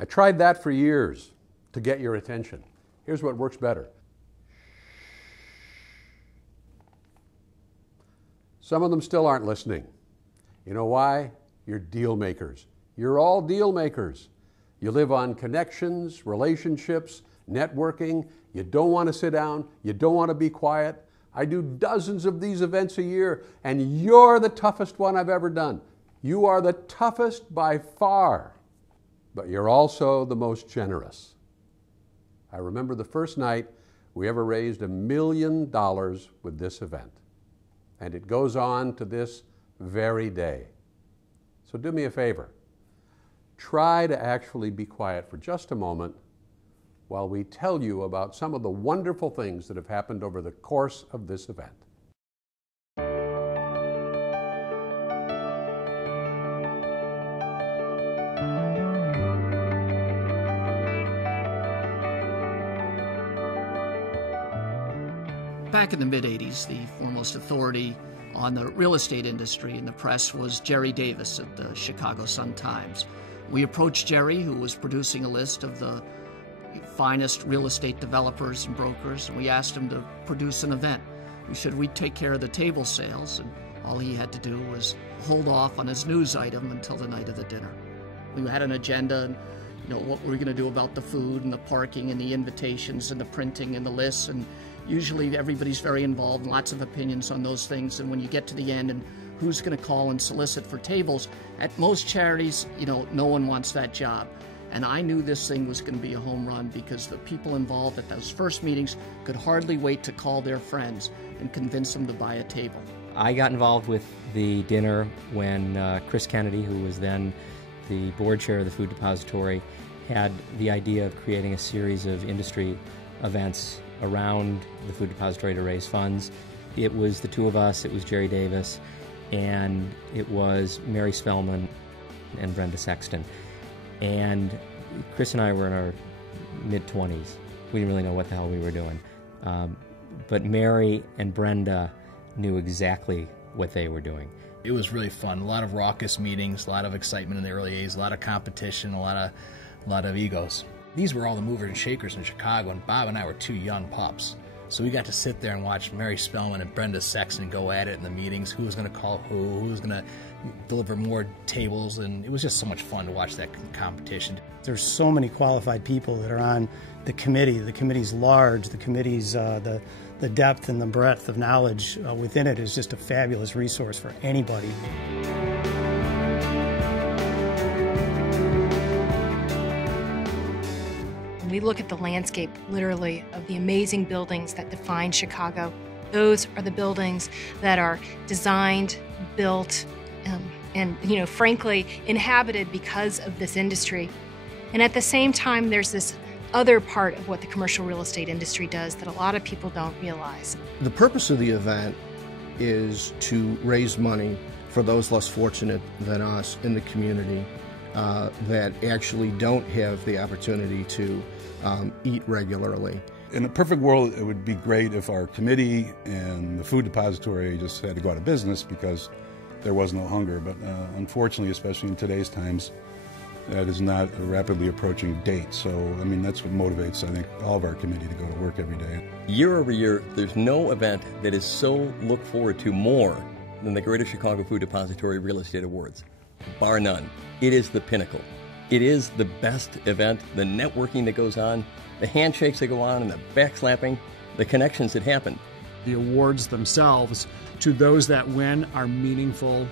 I tried that for years to get your attention. Here's what works better. Some of them still aren't listening. You know why? You're deal makers. You're all deal makers. You live on connections, relationships, networking. You don't want to sit down. You don't want to be quiet. I do dozens of these events a year, and you're the toughest one I've ever done. You are the toughest by far, but you're also the most generous. I remember the first night we ever raised $1 million with this event, and it goes on to this very day. So do me a favor. Try to actually be quiet for just a moment while we tell you about some of the wonderful things that have happened over the course of this event. Back in the mid-'80s, the foremost authority on the real estate industry in the press was Jerry Davis at the Chicago Sun-Times. We approached Jerry, who was producing a list of the finest real estate developers and brokers, and we asked him to produce an event. We said we'd take care of the table sales, and all he had to do was hold off on his news item until the night of the dinner. We had an agenda, and what were we going to do about the food and the parking and the invitations and the printing and the lists, and usually everybody's very involved, lots of opinions on those things, and when you get to the end and who's going to call and solicit for tables, at most charities, no one wants that job. And I knew this thing was going to be a home run because the people involved at those first meetings could hardly wait to call their friends and convince them to buy a table. I got involved with the dinner when Chris Kennedy, who was then the board chair of the Food Depository, had the idea of creating a series of industry events around the Food Depository to raise funds. It was the two of us, it was Jerry Davis, and it was Mary Spellman and Brenda Sexton. And Chris and I were in our mid-20s. We didn't really know what the hell we were doing. But Mary and Brenda knew exactly what they were doing. It was really fun. A lot of raucous meetings, a lot of excitement in the early days, a lot of competition, a lot of egos. These were all the movers and shakers in Chicago, and Bob and I were two young pups. So we got to sit there and watch Mary Spellman and Brenda Sexton go at it in the meetings, who was going to call who was going to deliver more tables, and it was just so much fun to watch that competition. There's so many qualified people that are on the committee. The committee's large. The committee's the depth and the breadth of knowledge within it is just a fabulous resource for anybody. We look at the landscape, literally, of the amazing buildings that define Chicago. Those are the buildings that are designed, built, and frankly, inhabited because of this industry. And at the same time, there's this other part of what the commercial real estate industry does that a lot of people don't realize. The purpose of the event is to raise money for those less fortunate than us in the community that actually don't have the opportunity to eat regularly. In a perfect world, it would be great if our committee and the Food Depository just had to go out of business because there was no hunger. But unfortunately, especially in today's times, that is not a rapidly approaching date. So, I mean, that's what motivates, I think, all of our committee to go to work every day. Year over year, there's no event that is so looked forward to more than the Greater Chicago Food Depository Real Estate Awards. Bar none. It is the pinnacle. It is the best event, the networking that goes on, the handshakes that go on, and the backslapping, the connections that happen. The awards themselves, to those that win, are meaningful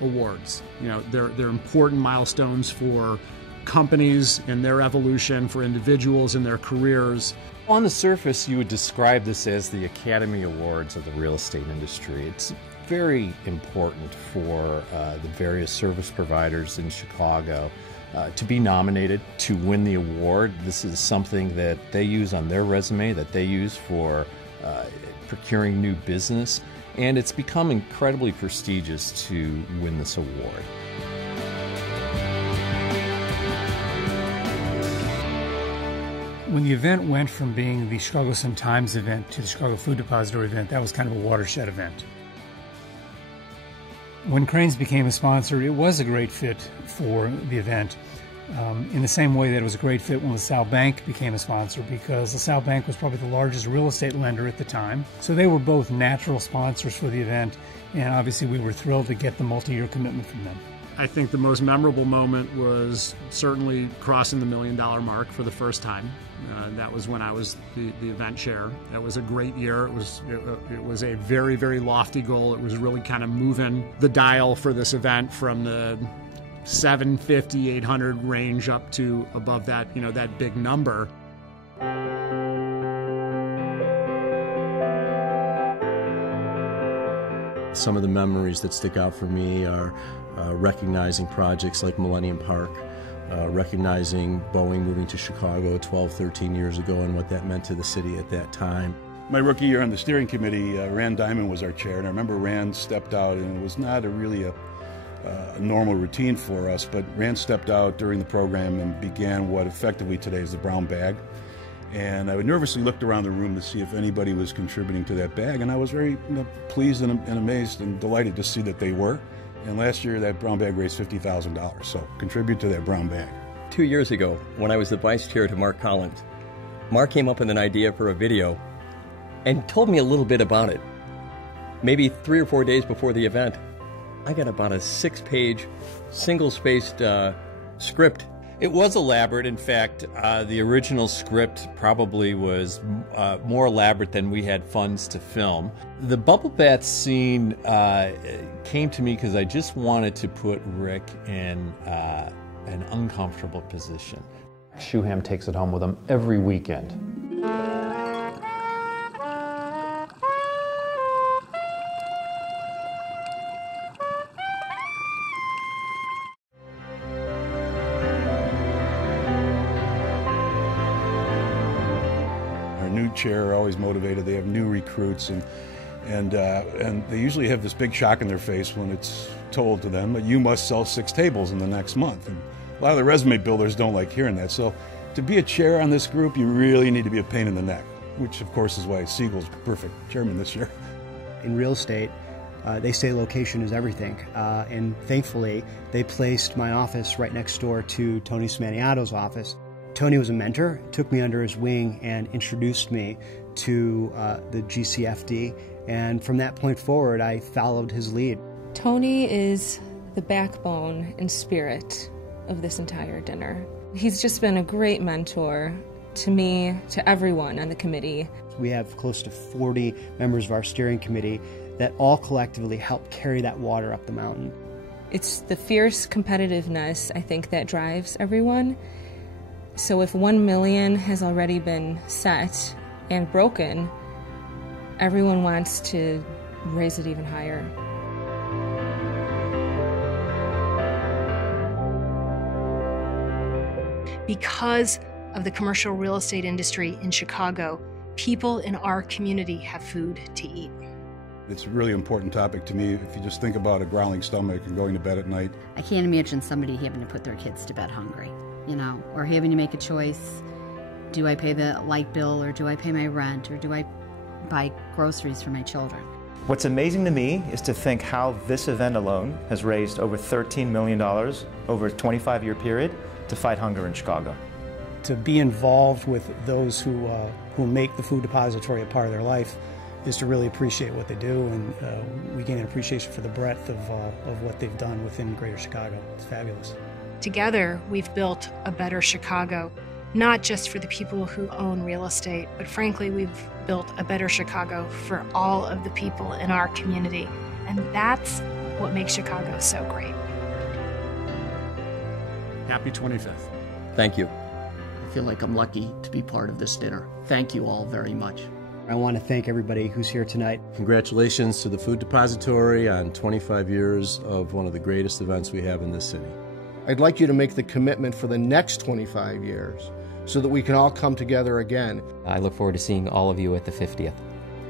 awards. They're important milestones for companies in their evolution, for individuals in their careers. On the surface, you would describe this as the Academy Awards of the real estate industry. It's very important for the various service providers in Chicago to be nominated to win the award. This is something that they use on their resume, that they use for procuring new business, and it's become incredibly prestigious to win this award. When the event went from being the Chicago Sun-Times event to the Chicago Food Depository event, that was kind of a watershed event. When Cranes became a sponsor, it was a great fit for the event. in the same way that it was a great fit when LaSalle Bank became a sponsor, because LaSalle Bank was probably the largest real estate lender at the time. So they were both natural sponsors for the event, and obviously we were thrilled to get the multi-year commitment from them. I think the most memorable moment was certainly crossing the $1 million mark for the first time. That was when I was the event chair. That was a great year. It was a very, very lofty goal. It was really kind of moving the dial for this event from the 750, 800 range up to above that, that big number. Some of the memories that stick out for me are recognizing projects like Millennium Park, recognizing Boeing moving to Chicago 12, 13 years ago and what that meant to the city at that time. My rookie year on the steering committee, Rand Diamond was our chair, and I remember Rand stepped out, and it was not really a normal routine for us, but Rand stepped out during the program and began what effectively today is the brown bag. And I nervously looked around the room to see if anybody was contributing to that bag, and I was very pleased and amazed and delighted to see that they were. And last year that brown bag raised $50,000, so contribute to that brown bag. 2 years ago, when I was the vice chair to Mark Collins, Mark came up with an idea for a video and told me a little bit about it. Maybe 3 or 4 days before the event, I got about a 6-page, single-spaced script. It was elaborate. In fact, the original script probably was more elaborate than we had funds to film. The bubble bath scene came to me because I just wanted to put Rick in an uncomfortable position. Schuham takes it home with him every weekend. Chair are always motivated. They have new recruits, and they usually have this big shock in their face when it's told to them that you must sell 6 tables in the next month. And a lot of the resume builders don't like hearing that. So to be a chair on this group, you really need to be a pain in the neck, which of course is why Siegel's perfect chairman this year. In real estate, they say location is everything, and thankfully they placed my office right next door to Tony Smaniotto's office. Tony was a mentor, took me under his wing and introduced me to the GCFD, and from that point forward I followed his lead. Tony is the backbone and spirit of this entire dinner. He's just been a great mentor to me, to everyone on the committee. We have close to 40 members of our steering committee that all collectively help carry that water up the mountain. It's the fierce competitiveness, I think, that drives everyone. So if 1 million has already been set and broken, everyone wants to raise it even higher. Because of the commercial real estate industry in Chicago, people in our community have food to eat. It's a really important topic to me. If you just think about a growling stomach and going to bed at night. I can't imagine somebody having to put their kids to bed hungry, or having to make a choice. Do I pay the light bill, or do I pay my rent, or do I buy groceries for my children? What's amazing to me is to think how this event alone has raised over $13 million over a 25-year period to fight hunger in Chicago. To be involved with those who make the Food Depository a part of their life is to really appreciate what they do, and we gain an appreciation for the breadth of what they've done within Greater Chicago. It's fabulous. Together, we've built a better Chicago, not just for the people who own real estate, but frankly, we've built a better Chicago for all of the people in our community. And that's what makes Chicago so great. Happy 25th. Thank you. I feel like I'm lucky to be part of this dinner. Thank you all very much. I want to thank everybody who's here tonight. Congratulations to the Food Depository on 25 years of one of the greatest events we have in this city. I'd like you to make the commitment for the next 25 years so that we can all come together again. I look forward to seeing all of you at the 50th.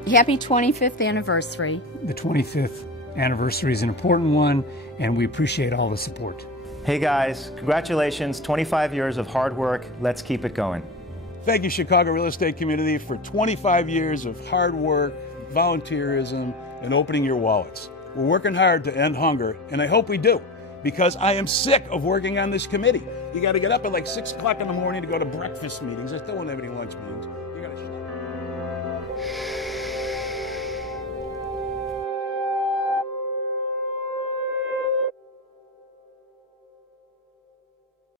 Happy 25th anniversary. The 25th anniversary is an important one, and we appreciate all the support. Hey guys, congratulations, 25 years of hard work. Let's keep it going. Thank you, Chicago real estate community, for 25 years of hard work, volunteerism, and opening your wallets. We're working hard to end hunger, and I hope we do. because I am sick of working on this committee. You got to get up at like 6 o'clock in the morning to go to breakfast meetings. I still don't have any lunch meetings.